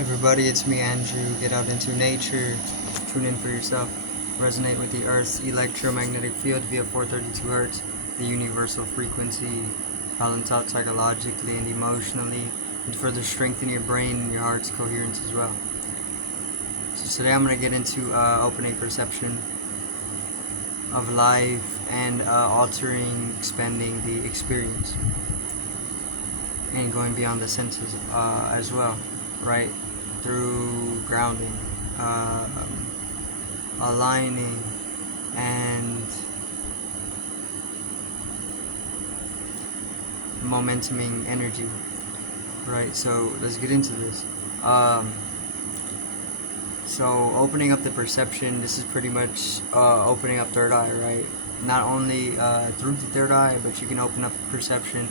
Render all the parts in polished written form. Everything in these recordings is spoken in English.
Everybody, it's me, Andrew. Get out into nature, tune in for yourself, resonate with the Earth's electromagnetic field via 432 Hertz, the universal frequency, balance out psychologically and emotionally, and further strengthen your brain and your heart's coherence as well. So today I'm going to get into opening perception of life and altering, expanding the experience, and going beyond the senses as well, right? Through grounding, aligning, and momentuming energy, right? So let's get into this. So opening up the perception, this is pretty much opening up third eye, right? Not only through the third eye, but you can open up perception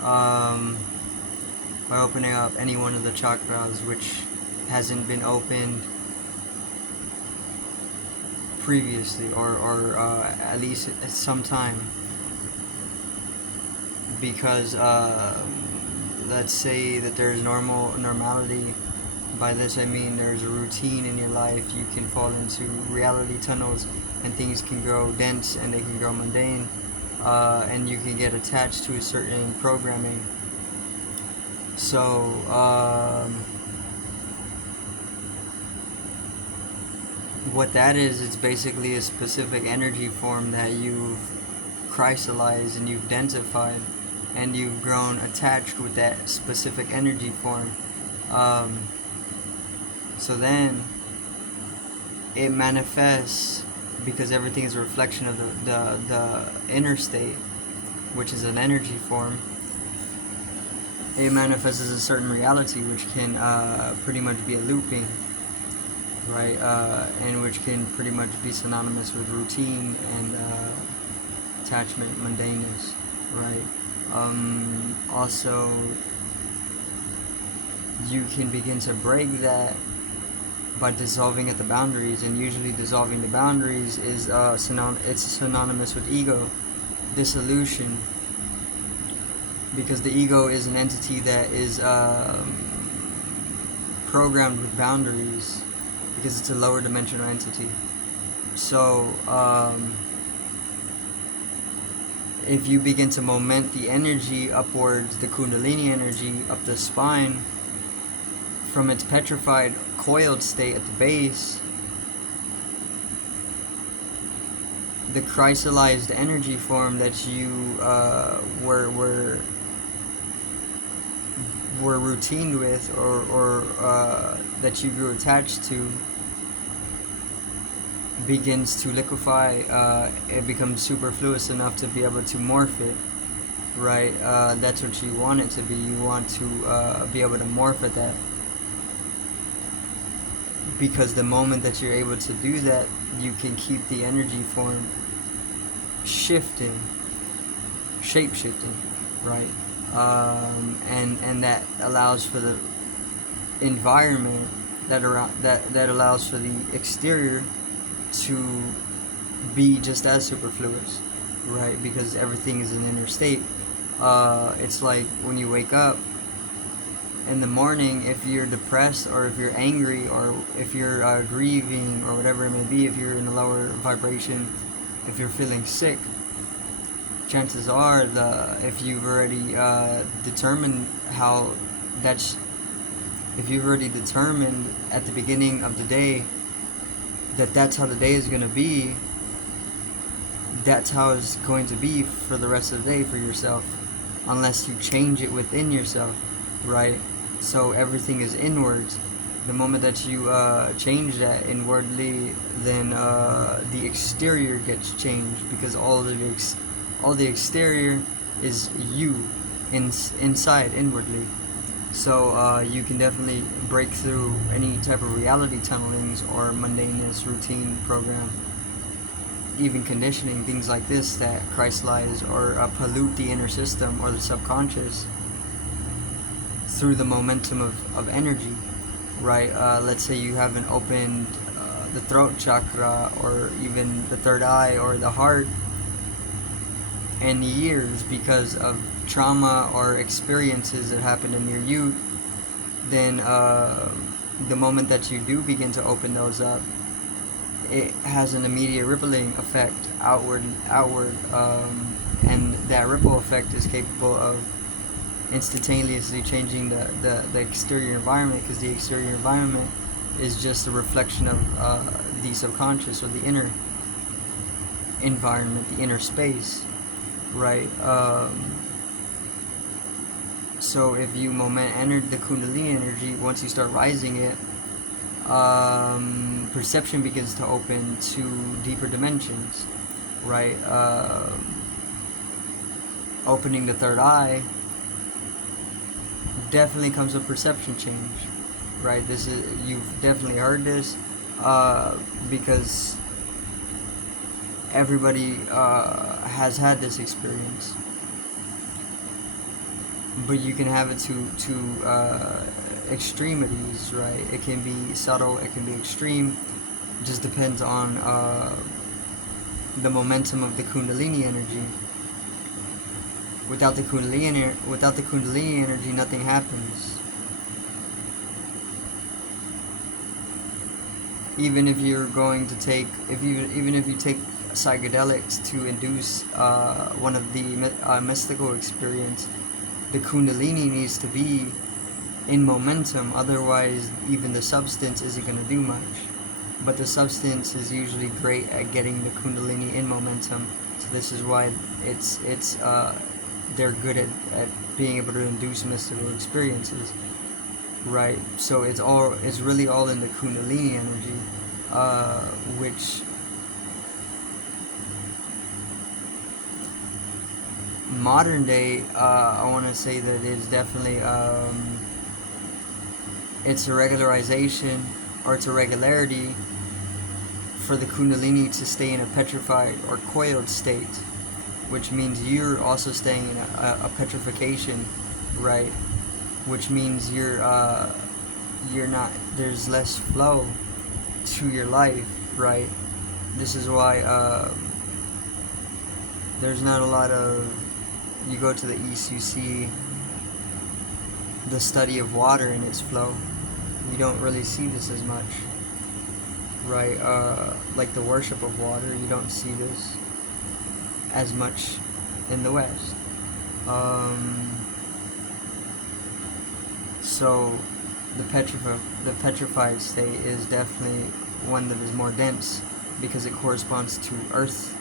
by opening up any one of the chakras which hasn't been opened previously, or at least at some time, because let's say that there's normality. By this I mean there's a routine in your life. You can fall into reality tunnels and things can grow dense and they can grow mundane, and you can get attached to a certain programming. So what that is, it's basically a specific energy form that you've crystallized and you've densified, and you've grown attached with that specific energy form. So then it manifests, because everything is a reflection of the inner state, which is an energy form. It manifests as a certain reality, which can pretty much be a looping, right? And which can pretty much be synonymous with routine and attachment, mundaneness, right? Also, you can begin to break that by dissolving at the boundaries, and usually dissolving the boundaries is it's synonymous with ego dissolution, because the ego is an entity that is programmed with boundaries, because it's a lower dimensional entity. So if you begin to moment the energy upwards, the kundalini energy up the spine, from its petrified, coiled state at the base, the crystallized energy form that you were routined with, or that you grew attached to, begins to liquefy. It becomes superfluous enough to be able to morph it, right? That's what you want it to be. You want to be able to morph at that, because the moment that you're able to do that, you can keep the energy form shifting, shape-shifting, right? And that allows for the environment that allows for the exterior to be just as superfluous, right? Because everything is an inner state. It's like when you wake up in the morning, if you're depressed, or if you're angry, or if you're grieving, or whatever it may be, if you're in a lower vibration, if you're feeling sick, chances are if you've already determined how if you've already determined at the beginning of the day that that's how the day is going to be, that's how it's going to be for the rest of the day for yourself, unless you change it within yourself, right? So everything is inwards. The moment that you change that inwardly, then the exterior gets changed, because all the exterior is you inside, inwardly. So you can definitely break through any type of reality tunnelings or mundaneness, routine, program, even conditioning, things like this that crystallize or pollute the inner system or the subconscious through the momentum of energy, right? Let's say you haven't opened the throat chakra, or even the third eye, or the heart in years because of trauma or experiences that happened in your youth, then the moment that you do begin to open those up, it has an immediate rippling effect outward, and that ripple effect is capable of instantaneously changing the exterior environment, because the exterior environment is just a reflection of the subconscious, or the inner environment, the inner space, right? So if you enter the Kundalini energy, once you start rising it, perception begins to open to deeper dimensions, right? Opening the third eye definitely comes with perception change, right? You've definitely heard this, because everybody has had this experience, but you can have it to extremities, right? It can be subtle, it can be extreme. It just depends on the momentum of the Kundalini energy. Without the Kundalini energy, nothing happens. Even if you're going to take, even if you take psychedelics to induce one of the mystical experience, the Kundalini needs to be in momentum. Otherwise, even the substance isn't going to do much. But the substance is usually great at getting the Kundalini in momentum. So this is why they're good at being able to induce mystical experiences, right? So it's really all in the Kundalini energy, which modern day, I want to say that it's definitely it's a regularization, or it's a regularity for the Kundalini to stay in a petrified or coiled state, which means you're also staying in a petrification, right? Which means you're not, there's less flow to your life, right? This is why there's not a lot of, you go to the East, you see the study of water and its flow. You don't really see this as much, right? Like the worship of water, you don't see this as much in the West. So the petrified state is definitely one that is more dense, because it corresponds to Earth,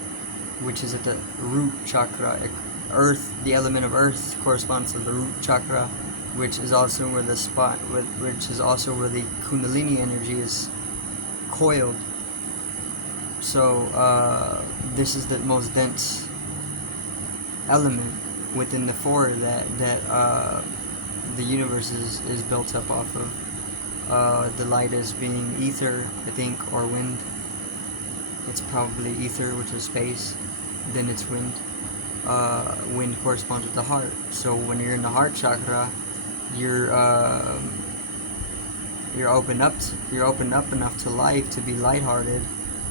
which is at the root chakra. Earth, the element of Earth, corresponds to the root chakra, which is also where which is also where the Kundalini energy is coiled. So this is the most dense element within the four that the universe is built up off of. The lightest being ether, I think, or wind. It's probably ether, which is space. Then it's wind. Wind corresponds with the heart. So when you're in the heart chakra, you're opened up enough to life to be lighthearted,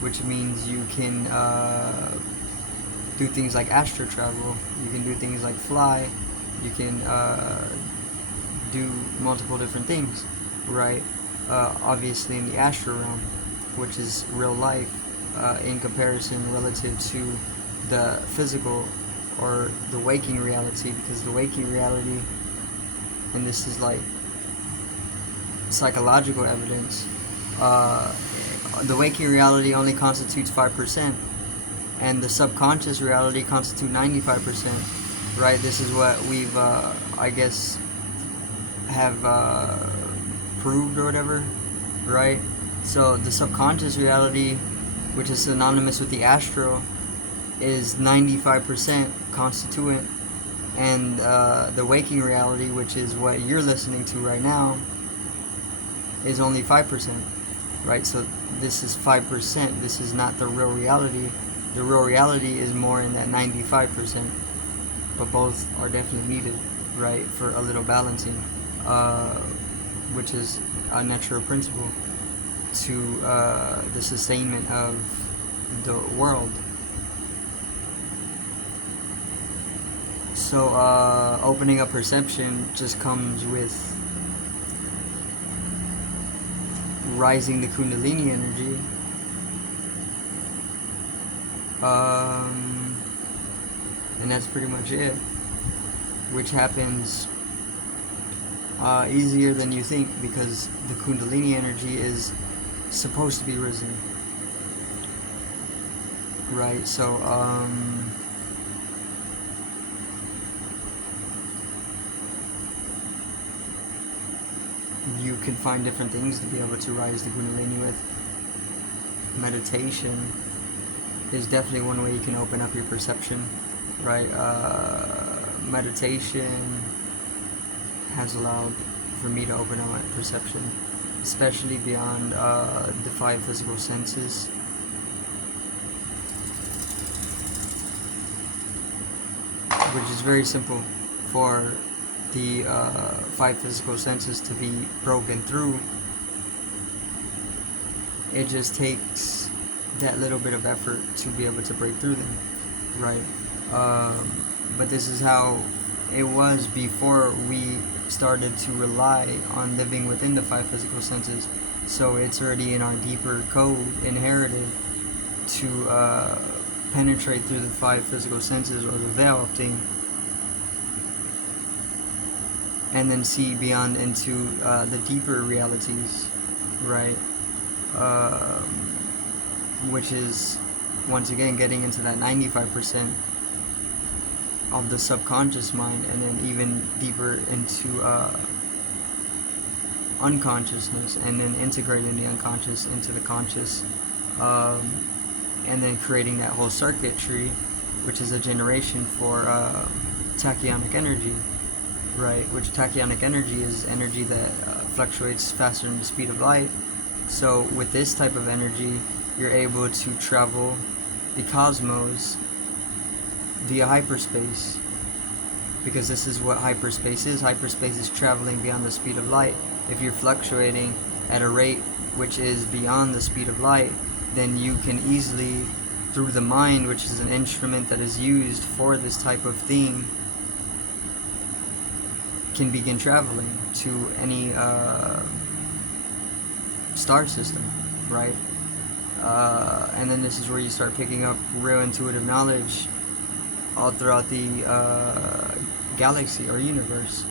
which means you can do things like astral travel. You can do things like fly. You can do multiple different things, right? Obviously in the astral realm, which is real life, in comparison relative to the physical or the waking reality, because the waking reality, and this is like psychological evidence, the waking reality only constitutes 5%, and the subconscious reality constitutes 95%, right? This is what we've, I guess, have proved or whatever, right? So the subconscious reality, which is synonymous with the astral, is 95% constituent, and the waking reality, which is what you're listening to right now, is only 5%, right? So this is 5%. This is not the real reality. The real reality is more in that 95%, but both are definitely needed, right, for a little balancing, which is a natural principle to the sustainment of the world. So opening up perception just comes with rising the Kundalini energy, and that's pretty much it, which happens easier than you think, because the Kundalini energy is supposed to be risen, right? So you can find different things to be able to rise the Kundalini with. Meditation is definitely one way you can open up your perception, right? Meditation has allowed for me to open up my perception, especially beyond the 5 physical senses. Which is very simple for the 5 physical senses to be broken through. It just takes that little bit of effort to be able to break through them, right? But this is how it was before we started to rely on living within the 5 physical senses. So it's already in our deeper code, inherited, to penetrate through the 5 physical senses, or the veil thing, and then see beyond into the deeper realities, right? Which is, once again, getting into that 95% of the subconscious mind, and then even deeper into unconsciousness, and then integrating the unconscious into the conscious, and then creating that whole circuitry, which is a generation for tachyonic energy, right? Which tachyonic energy is energy that fluctuates faster than the speed of light. So with this type of energy, you're able to travel the cosmos via hyperspace, because this is what hyperspace is. Hyperspace is traveling beyond the speed of light. If you're fluctuating at a rate which is beyond the speed of light, then you can easily, through the mind, which is an instrument that is used for this type of thing, can begin traveling to any star system, right? And then this is where you start picking up real intuitive knowledge all throughout the galaxy or universe,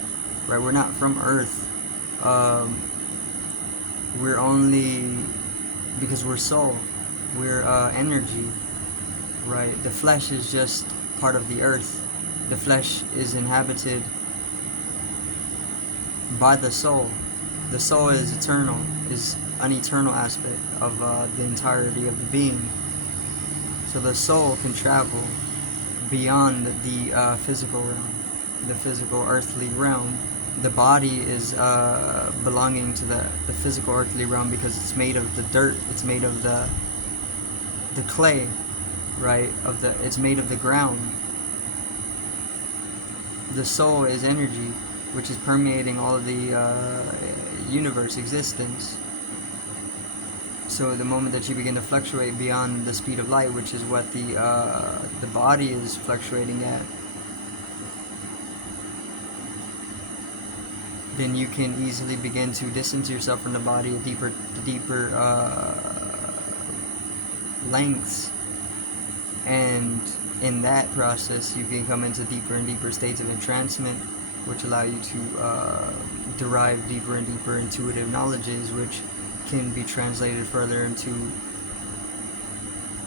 right? We're not from Earth. We're only, because we're soul, we're energy, right? The flesh is just part of the earth. The flesh is inhabited by the soul. The soul is eternal, is an eternal aspect of the entirety of the being. So the soul can travel beyond the physical realm, the physical earthly realm. The body is belonging to the physical earthly realm, because it's made of the dirt, it's made of the clay, right? It's made of the ground. The soul is energy, which is permeating all of the universe existence. So the moment that you begin to fluctuate beyond the speed of light, which is what the body is fluctuating at, then you can easily begin to distance yourself from the body to deeper lengths, and in that process you can come into deeper and deeper states of entrancement, which allow you to derive deeper and deeper intuitive knowledges, which can be translated further into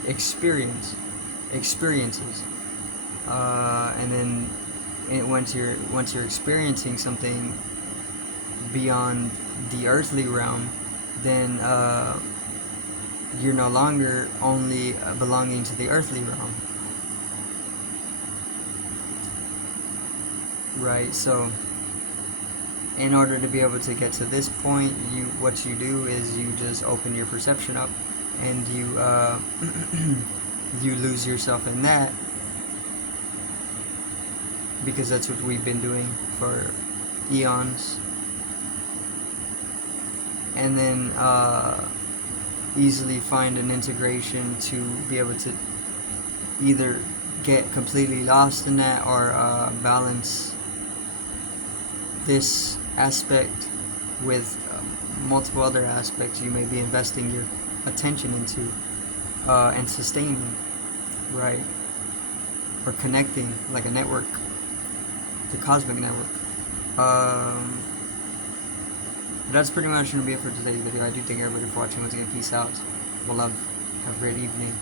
experiences, and then once you're experiencing something beyond the earthly realm, then you're no longer only belonging to the earthly realm, right? So in order to be able to get to this point, what you do is you just open your perception up, and you you lose yourself in that, because that's what we've been doing for eons. And then easily find an integration to be able to either get completely lost in that, or balance this aspect with multiple other aspects you may be investing your attention into and sustaining, right? Or connecting like a network, the cosmic network. That's pretty much going to be it for today's video. I do thank everybody for watching. Once again, peace out. Well, love. Have a great evening.